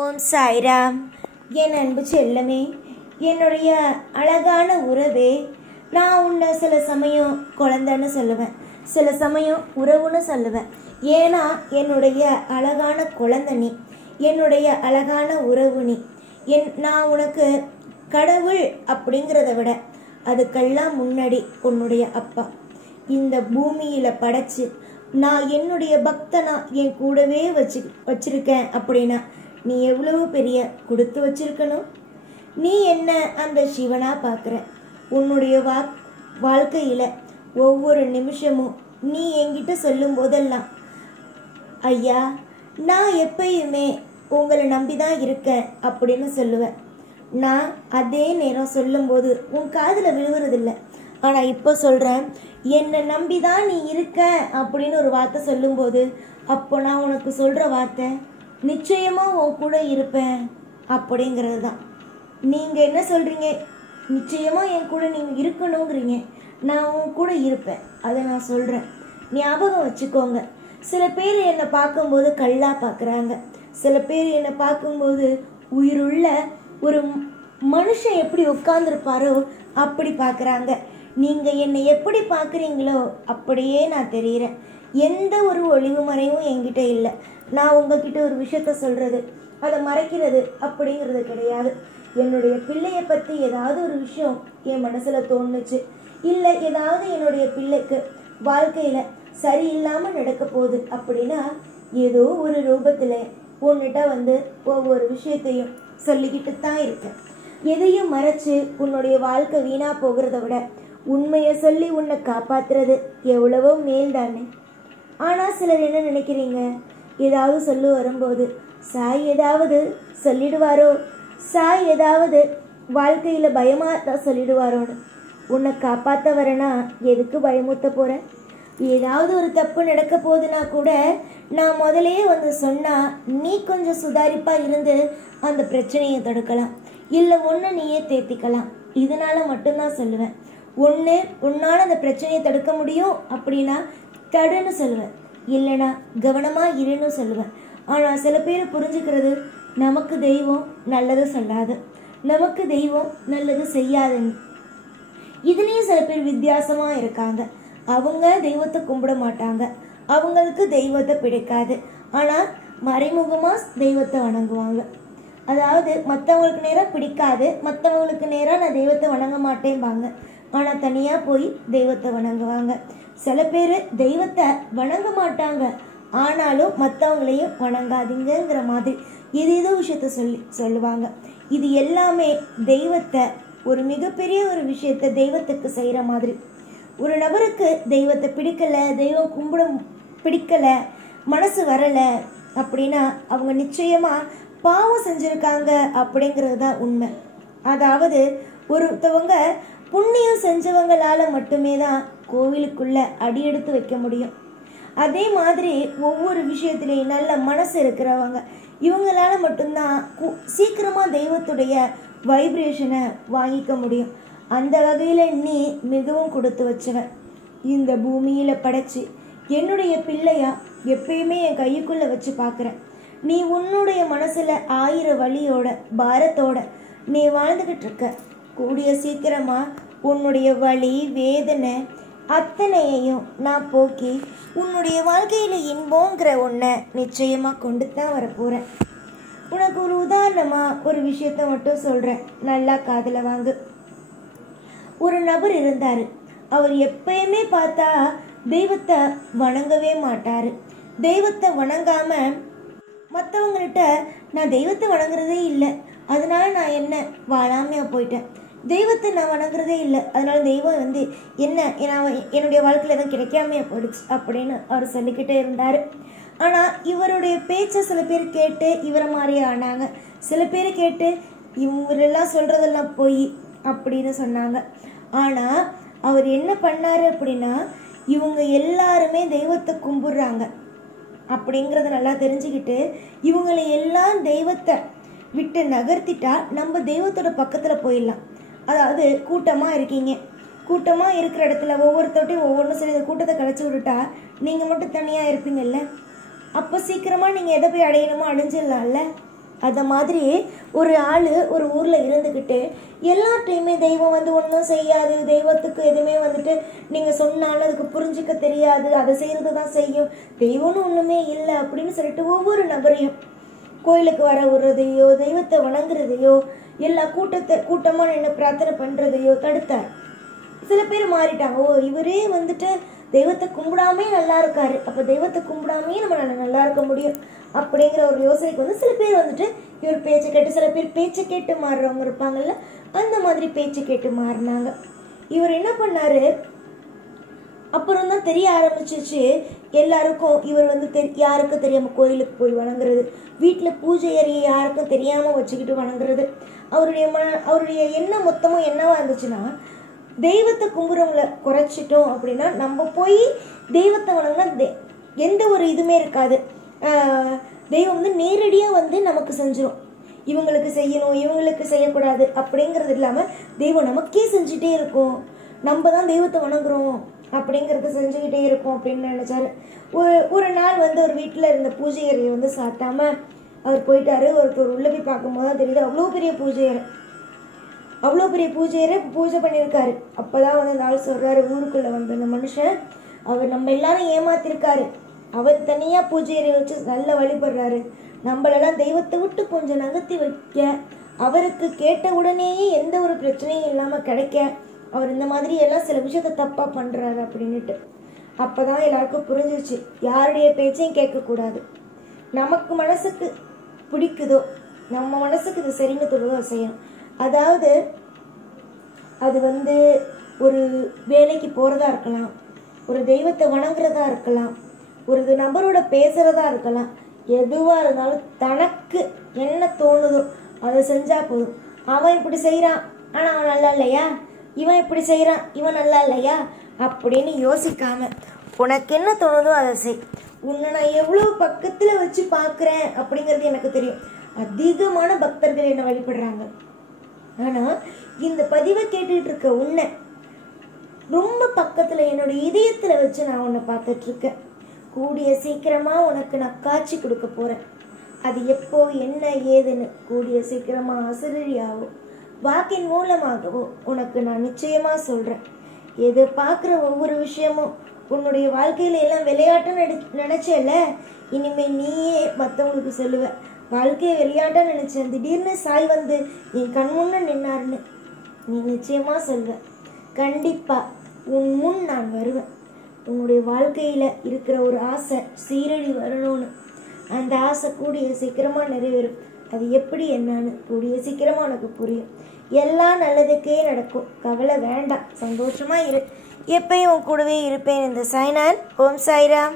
ஓம் சாய்ராம். என் அன்பு செல்லமே, என்னுடைய அழகான உறவே, நான் உன்னை சில சமயம் குழந்தைன்னு சொல்லுவேன், சில சமயம் உறவுன்னு சொல்லுவேன். ஏன்னா என்னுடைய அழகான குழந்தை நீ, என்னுடைய அழகான உறவு நீ. நான் உனக்கு கடவுள் அப்படிங்கிறத விட அதுக்கெல்லாம் முன்னாடி உன்னுடைய அப்பா. இந்த பூமியில் படைச்சு நான் என்னுடைய பக்தனா என் கூடவே வச்சிருக்கேன் அப்படின்னா நீ எவ்வளவு பெரிய கொடுத்து வச்சிருக்கணும். நீ என்ன அந்த சிவனா பார்க்குற. உன்னுடைய வாழ்க்கையில் ஒவ்வொரு நிமிஷமும் நீ என்கிட்ட சொல்லும் போதெல்லாம், ஐயா நான் எப்பயுமே உங்களை நம்பி தான் இருக்கேன் அப்படின்னு சொல்லுவேன். நான் அதே நேரம் சொல்லும்போது உன் காதில் விழுவுறதில்லை. ஆனால் இப்போ சொல்கிறேன், என்னை நம்பி தான் நீ இருக்க அப்படின்னு ஒரு வார்த்தை சொல்லும்போது, அப்போ நான் உனக்கு சொல்கிற வார்த்தை நிச்சயமாக உன் கூட இருப்பேன் அப்படிங்கிறது தான். நீங்கள் என்ன சொல்கிறீங்க? நிச்சயமாக என் கூட நீங்கள் இருக்கணுங்கிறீங்க. நான் உன் கூட இருப்பேன், அதை நான் சொல்கிறேன். ஞாபகம் வச்சுக்கோங்க. சில பேர் என்னை பார்க்கும்போது கல்லாக பார்க்குறாங்க. சில பேர் என்னை பார்க்கும்போது உயிருள்ள ஒரு மனுஷன் எப்படி உட்கார்ந்துருப்பாரோ அப்படி பார்க்குறாங்க. நீங்கள் என்னை எப்படி பார்க்குறீங்களோ அப்படியே நான் தெரிகிறேன். எந்த ஒரு ஒளிவு மறைவும் என்கிட்ட இல்லை. நான் உங்ககிட்ட ஒரு விஷயத்த சொல்கிறது, அதை மறைக்கிறது அப்படிங்கிறது கிடையாது. என்னுடைய பிள்ளையை பற்றி ஏதாவது ஒரு விஷயம் என் மனசில் தோணுச்சு, இல்லை ஏதாவது என்னுடைய பிள்ளைக்கு வாழ்க்கையில் சரியில்லாமல் நடக்க போகுது அப்படின்னா ஏதோ ஒரு ரூபத்தில் உன்னிட்ட வந்து ஒவ்வொரு விஷயத்தையும் சொல்லிக்கிட்டு தான் இருக்கேன். எதையும் மறைச்சு உன்னுடைய வாழ்க்கை வீணாக போகிறத விட உண்மையை சொல்லி உன்னை காப்பாற்றுறது எவ்வளவோ மேல் தானே. ஆனால் சிலர் என்ன நினைக்கிறீங்க, ஏதாவது சொல்லு வரும்போது சாய் ஏதாவது சொல்லிடுவாரோ, சாய் ஏதாவது வாழ்க்கையில் பயமாக தான் சொல்லிடுவாரோன்னு. உன்னை காப்பாற்ற வரேன்னா எதுக்கு பயமுறுத்த போகிறேன்? ஏதாவது ஒரு தப்பு நடக்க போகுதுன்னா கூட நான் முதலே வந்து சொன்னால் நீ கொஞ்சம் சுதாரிப்பாக இருந்து அந்த பிரச்சனையை தடுக்கலாம், இல்லை ஒன்று நீயே தேத்திக்கலாம். இதனால் மட்டும்தான் சொல்லுவேன். ஒன்று உன்னால் அந்த பிரச்சனையை தடுக்க முடியும் அப்படின்னா தடுன்னு சொல்லுவேன், இல்லைனா கவனமாக இருன்னு சொல்லுவேன். ஆனால் சில பேர் புரிஞ்சுக்கிறது, நமக்கு தெய்வம் நல்லது சொல்லாது, நமக்கு தெய்வம் நல்லது செய்யாதுன்னு. இதுலேயும் சில பேர் வித்தியாசமாக இருக்காங்க. அவங்க தெய்வத்தை கும்பிட மாட்டாங்க, அவங்களுக்கு தெய்வத்தை பிடிக்காது, ஆனால் மறைமுகமாக தெய்வத்தை வணங்குவாங்க. அதாவது மற்றவங்களுக்கு நேராக பிடிக்காது, மற்றவங்களுக்கு நேராக நான் தெய்வத்தை வணங்க மாட்டேன்பாங்க, ஆனால் தனியாக போய் தெய்வத்தை வணங்குவாங்க. சில பேர் தெய்வத்தை வணங்க மாட்டாங்க, ஆனாலும் மற்றவங்களையும் வணங்காதீங்கிற மாதிரி ஏதேதோ விஷயத்த சொல்லுவாங்க. இது எல்லாமே தெய்வத்தை ஒரு மிகப்பெரிய ஒரு விஷயத்தை தெய்வத்துக்கு செய்கிற மாதிரி. ஒரு நபருக்கு தெய்வத்தை பிடிக்கலை, தெய்வம் கும்பிட பிடிக்கலை, மனசு வரலை அப்படின்னா அவங்க நிச்சயமாக பாவம் செஞ்சுருக்காங்க அப்படிங்கிறது தான் உண்மை. அதாவது ஒருத்தவங்க புண்ணியம் செஞ்சவங்களால் மட்டுமே தான் கோவிலுக்குள்ள அடியெடுத்து வைக்க முடியும். அதே மாதிரி ஒவ்வொரு விஷயத்துலேயும் நல்ல மனசு இருக்கிறவங்க இவங்களால மட்டும்தான் சீக்கிரமாக தெய்வத்துடைய வைப்ரேஷனை வாங்கிக்க முடியும். அந்த வகையில் நீ மிகவும் கொடுத்து வச்சவன். இந்த பூமியில் படைச்சி என்னுடைய பிள்ளையா எப்பயுமே என் கையுக்குள்ளே வச்சு பார்க்குறேன். நீ உன்னுடைய மனசில் 1000 வலியோட பாரத்தோட நீ வாழ்ந்துக்கிட்டு இருக்க. கூடிய சீக்கிரமாக உன்னுடைய வலி வேதனை அத்தனையையும் நான் போக்கி உன்னுடைய வாழ்க்கையில் இன்பங்கிற ஒன்றை நிச்சயமாக கொண்டு தான் வரப்போகிறேன். உனக்கு ஒரு உதாரணமாக ஒரு விஷயத்த மட்டும் சொல்கிறேன், நல்லா காதில் வாங்கு. ஒரு நபர் இருந்தார். அவர் எப்பயுமே பார்த்தா தெய்வத்தை வணங்கவே மாட்டார். தெய்வத்தை வணங்காமல் மற்றவங்கள்ட்ட நான் தெய்வத்தை வணங்குறதே இல்லை, அதனால நான் என்ன வாழாமையாக போயிட்டேன், தெய்வத்தை நான் வணங்குறதே இல்லை, அதனால தெய்வம் வந்து என்ன என்னுடைய வாழ்க்கையில் எதுவும் கிடைக்காமையா போயிடுச்சு அப்படின்னு அவர் சொல்லிக்கிட்டே இருந்தார். ஆனால் இவருடைய பேச்சை சில பேர் கேட்டு இவரை மாதிரியே ஆனாங்க. சில பேர் கேட்டு இவரெல்லாம் சொல்கிறதெல்லாம் போய் அப்படின்னு சொன்னாங்க. ஆனால் அவர் என்ன பண்ணார் அப்படின்னா, இவங்க எல்லாருமே தெய்வத்தை கும்பிட்றாங்க அப்படிங்கிறத நல்லா தெரிஞ்சுக்கிட்டு இவங்களை எல்லாம் தெய்வத்தை விட்டு நகர்த்திட்டா நம்ம தெய்வத்தோட பக்கத்தில் போயிடலாம். அதாவது கூட்டமாக இருக்கீங்க, கூட்டமாக இருக்கிற இடத்துல ஒவ்வொருத்தட்டையும் ஒவ்வொன்றும் சரி கூட்டத்தை கழிச்சு விட்டுட்டா நீங்கள் மட்டும் தனியாக இருப்பீங்கல்ல, அப்போ சீக்கிரமாக நீங்கள் எதை போய் அடையணுமோ அடைஞ்சிடலாம்ல. அந்த மாதிரி ஒரு ஆள் ஒரு ஊரில் இருந்துக்கிட்டு எல்லாத்தையுமே தெய்வம் வந்து ஒன்றும் செய்யாது, தெய்வத்துக்கு எதுவுமே வந்துட்டு நீங்கள் சொன்னாலும் அதுக்கு புரிஞ்சிக்க தெரியாது, அதை செய்கிறது தான் செய்யும், தெய்வம்னு ஒன்றுமே இல்லை அப்படின்னு சொல்லிட்டு ஒவ்வொரு நபரையும் கோயிலுக்கு வர விடுறதையோ தெய்வத்தை வணங்குறதையோ எல்லா கூட்டமாக நின்று பிரார்த்தனை பண்ணுறதையோ தடுத்தார். சில பேர் மாறிட்டாங்க. ஓ, இவரே வந்துட்டு தெய்வத்தை கும்பிடாமே நல்லா இருக்காரு, அப்போ தெய்வத்தை கும்பிடாமே நம்ம நல்லா இருக்க முடியும் அப்படிங்கிற ஒரு யோசனைக்கு வந்து சில பேர் வந்துட்டு இவர் பேச்சை கேட்டு, சில பேர் பேச்சை கேட்டு மாறுறவங்க இருப்பாங்கல்ல, அந்த மாதிரி பேச்சை கேட்டு மாறினாங்க. இவர் என்ன பண்ணாரு, அப்புறம் தான் தெரிய ஆரம்பிச்சிச்சு எல்லாருக்கும். இவர் வந்து யாருக்கும் தெரியாமல் கோயிலுக்கு போய் வணங்குறது, வீட்டில் பூஜை அறையை யாருக்கும் தெரியாமல் வச்சுக்கிட்டு வணங்குறது. அவருடைய எண்ணம் மொத்தமும் என்னவா இருந்துச்சுன்னா, தெய்வத்தை கும்புறவங்களை குறைச்சிட்டோம் அப்படின்னா நம்ம போய் தெய்வத்தை வணங்கினா எந்த ஒரு இதுவுமே இருக்காது. தெய்வம் வந்து நேரடியாக வந்து நமக்கு செஞ்சிடும். இவங்களுக்கு செய்யணும் இவங்களுக்கு செய்யக்கூடாது அப்படிங்கிறது இல்லாமல் தெய்வம் நமக்கே செஞ்சுட்டே இருக்கும், நம்ம தான் தெய்வத்தை வணங்குறோம் அப்படிங்கிறத செஞ்சுக்கிட்டே இருக்கும் அப்படின்னு நினச்சாரு. ஒரு நாள் வந்து ஒரு வீட்டில் இருந்த பூஜை அறையை வந்து சாத்தாமல் அவர் போயிட்டாரு. ஒருத்தர் உள்ளே போய் பார்க்கும்போது தான் தெரியுது அவ்வளோ பெரிய பூஜை அறை பூஜை பண்ணியிருக்காரு. அப்போ தான் வந்து அந்த ஆள் சொல்கிறாரு, ஊருக்குள்ளே வந்து அந்த மனுஷன் அவர் நம்ம எல்லாரும் ஏமாத்திருக்காரு, அவர் தனியாக பூஜை அறை வச்சு நல்ல வழிபடுறாரு, நம்மளெல்லாம் தெய்வத்தை விட்டு கொஞ்சம் நகர்த்தி வைக்க, அவருக்கு கேட்ட உடனேயே எந்த ஒரு பிரச்சனையும் இல்லாமல் கிடைக்க அவர் இந்த மாதிரி எல்லாம் சில விஷயத்த தப்பாக பண்ணுறாரு அப்படின்ட்டு. அப்போ தான் எல்லாருக்கும் புரிஞ்சிச்சு, யாருடைய பேச்சையும் கேட்கக்கூடாது, நமக்கு மனசுக்கு பிடிக்குதோ நம்ம மனசுக்கு இது சரின்னு தொழுவோ செய்யணும். அதாவது அது வந்து ஒரு வேலைக்கு போகிறதா இருக்கலாம், ஒரு தெய்வத்தை வணங்குறதா இருக்கலாம், ஒரு நபரோட பேசுகிறதா இருக்கலாம், எதுவாக இருந்தாலும் தனக்கு என்ன தோணுதோ அதை செஞ்சால் போதும். அவன் இப்படி செய்கிறான் ஆனால் அவன் நல்லா இல்லையா, இவன் இப்படி செய்கிறான் இவன் நல்லா இல்லையா அப்படின்னு யோசிக்காம உனக்கு என்ன தோணுதோ அதை செய். உன்னை நான் எவ்வளோ பக்கத்தில் வச்சு பார்க்குறேன் அப்படிங்கிறது எனக்கு தெரியும். அதிகமான பக்தர்கள் என்னை வழிபடுறாங்க. ஆனால் இந்த பதிவை கேட்டுட்டு இருக்க உன்னை ரொம்ப பக்கத்தில் என்னோட இதயத்தில் வச்சு நான் உன்னை பார்த்துட்ருக்கேன். கூடிய சீக்கிரமாக உனக்கு நான் காட்சி கொடுக்க போகிறேன். அது எப்போ என்ன ஏதுன்னு கூடிய சீக்கிரமாக அசரீரியாவோ வாக்கின் மூலமாகவோ உனக்கு நான் நிச்சயமாக சொல்கிறேன். எது பார்க்குற ஒவ்வொரு விஷயமும் உன்னுடைய வாழ்க்கையில எல்லாம் விளையாட்டுன்னு நினச்சேல, இனிமேல் நீயே மற்றவங்களுக்கு சொல்லுவ வாழ்க்கையை விளையாட்டாக நினச்சேன், திடீர்னு சாய் வந்து என் கண் முன்ன நின்னாருன்னு நீ நிச்சயமாக சொல்வ. கண்டிப்பாக உன் முன் நான் வருவேன். உன்னுடைய வாழ்க்கையில் இருக்கிற ஒரு ஆசை சீரடி வரணும்னு, அந்த ஆசை கூடிய சீக்கிரமாக நிறைவேறும். அது எப்படி என்னன்னு கூடிய சீக்கிரமாக உனக்கு புரியும். எல்லாம் நல்லதுக்கே நடக்கும், கவலை வேண்டாம், சந்தோஷமாக இரு. எப்பயும் உன் கூடவே இருப்பேன். இந்த சாய்நாத். ஓம் சாய்ராம்.